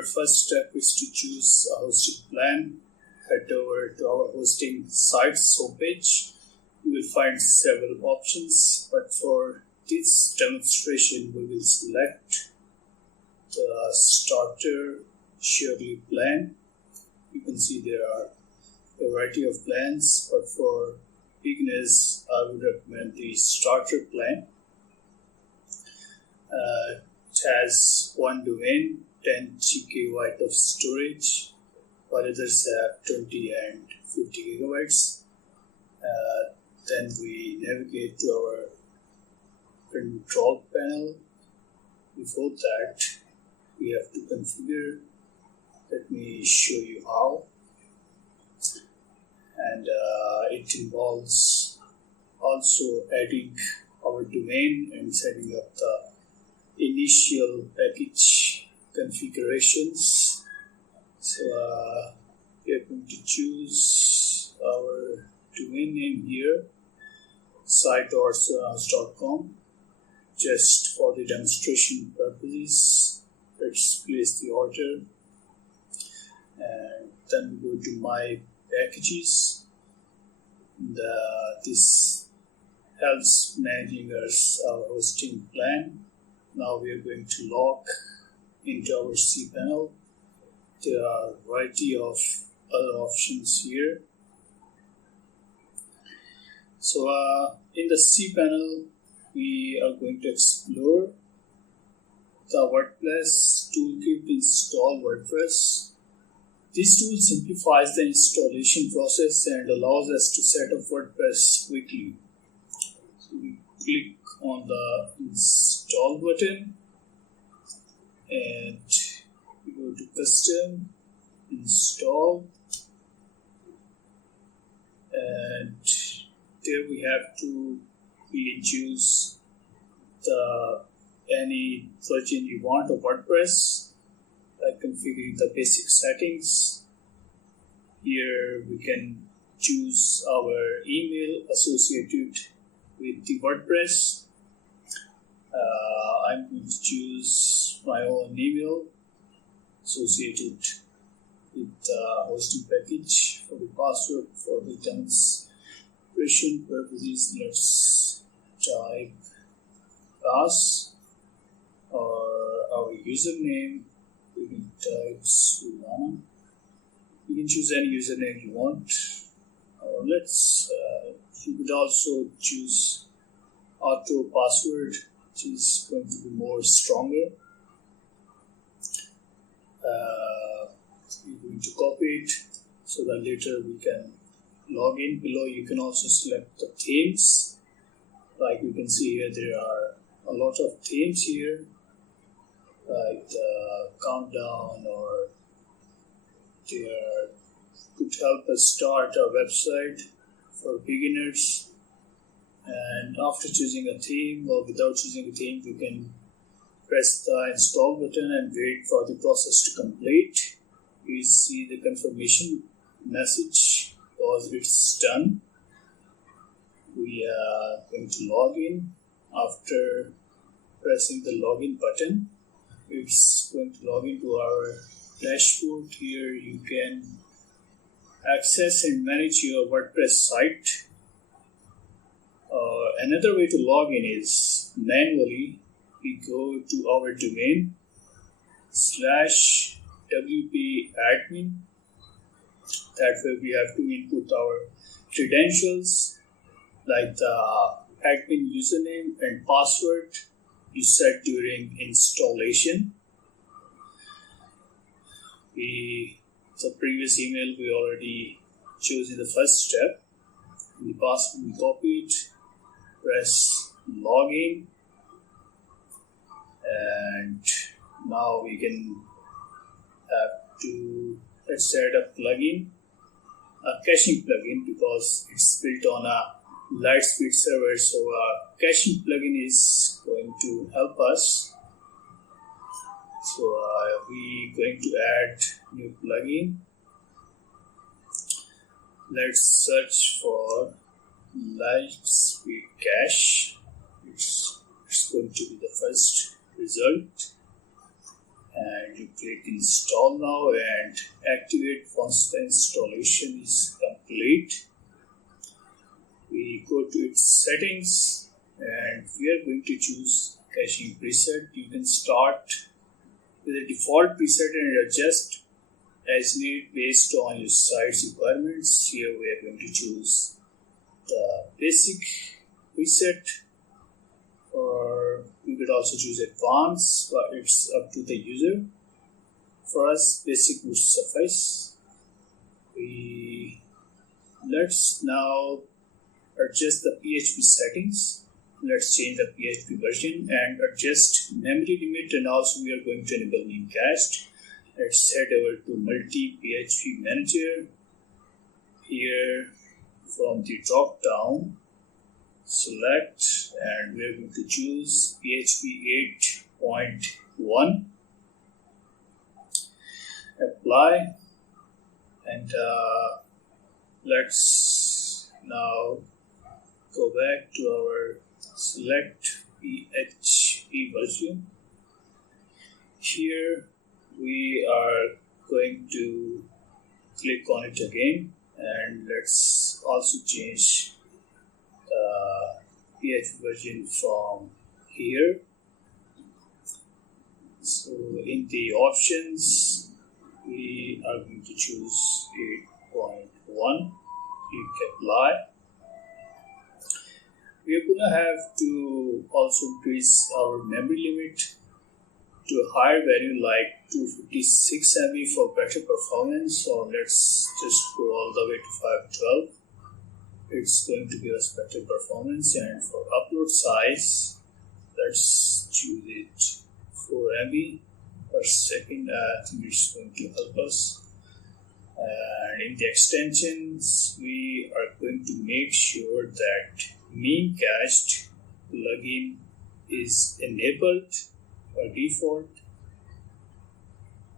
our first step is to choose a hosting plan. Head over to our hosting sites homepage. You will find several options, but for this demonstration, we will select the starter surely plan. You can see there are a variety of plans, but for beginners, I would recommend the starter plan. It has one domain, 10 GB of storage, while others have 20 and 50 gigabytes. Then we navigate to our control panel. Before that, we have to configure. Let me show you how. And it involves also adding our domain and setting up the initial package configurations. So we are going to choose our domain name here, site.sulana.com. Just for the demonstration purposes, let's place the order, and then we go to my packages. This helps managing our hosting plan. Now we are going to log into our cPanel. There are a variety of other options here. So in the cPanel, we are going to explore the WordPress Toolkit install WordPress. This tool simplifies the installation process and allows us to set up WordPress quickly. So we click on the install button and we go to custom, install, and there we have to choose any version you want of WordPress by configuring the basic settings. Here we can choose our email associated with the WordPress. I'm going to choose my own email associated with the hosting package. For the password, for the demonstration purposes, let's type pass, or our username, we can type Sulana. You can choose any username you want. You could also choose auto password, which is going to be more stronger. We're going to copy it so that later we can log in. Below you can also select the themes. Like you can see here, there are a lot of themes here, like the countdown, or they could help us start our website for beginners. And after choosing a theme or without choosing a theme, you can press the install button and wait for the process to complete. You see the confirmation message because it's done. We are going to log in. After pressing the login button, it's going to log into our dashboard. Here you can access and manage your WordPress site. Another way to log in is manually. We go to our domain /WP admin. That way we have to input our credentials, like the admin username and password you set during installation. The previous email we already chose in the first step. In the password we copy it, press login, and now we can let's add a plugin, a caching plugin, because it's built on a Lightspeed server, so a caching plugin is going to help us. So we're going to add new plugin. Let's search for Lightspeed cache. It's going to be the first result, and you click install now and activate once the installation is complete. We go to its settings and we are going to choose caching preset. You can start with a default preset and adjust as needed based on your site's requirements. Here we are going to choose the basic preset, or we could also choose advanced, but it's up to the user. For us, basic would suffice. Let's now adjust the PHP settings. Let's change the PHP version and adjust memory limit, and also we are going to enable meme cached. Let's head over to multi PHP manager. Here from the drop down, select, and we are going to choose PHP 8.1. Apply, and let's now go back to our select PHP version. Here we are going to click on it again, and let's also change the PHP version from here. So in the options, we are going to choose 8.1. Click apply. We are going to have to also increase our memory limit to a higher value like 256 MB for better performance. So let's just go all the way to 512. It's going to give us better performance. And for upload size, let's choose it 4 MB per second. I think it's going to help us. And in the extensions, we are going to make sure that meme cached plugin is enabled by default.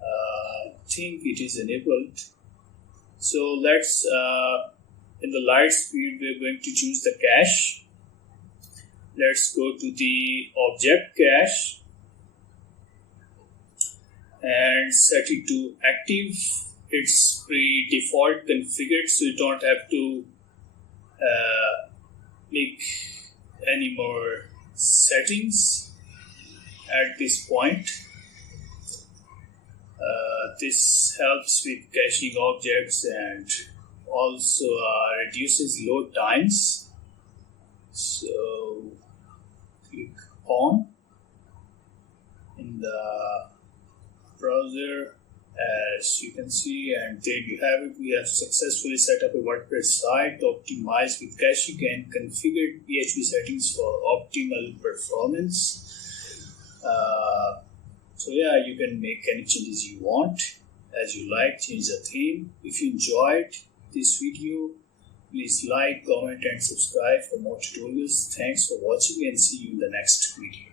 I think it is enabled. So let's in the light speed, we're going to choose the cache. Let's go to the object cache and set it to active. It's pre-default configured, so you don't have to make any more settings at this point. This helps with caching objects and also reduces load times. So click on in the browser, as you can see, and there you have it. We have successfully set up a WordPress site optimized with caching and configured PHP settings for optimal performance. So yeah, you can make any changes you want as you like, change the theme. If you enjoyed this video, please like, comment and subscribe for more tutorials. Thanks for watching and see you in the next video.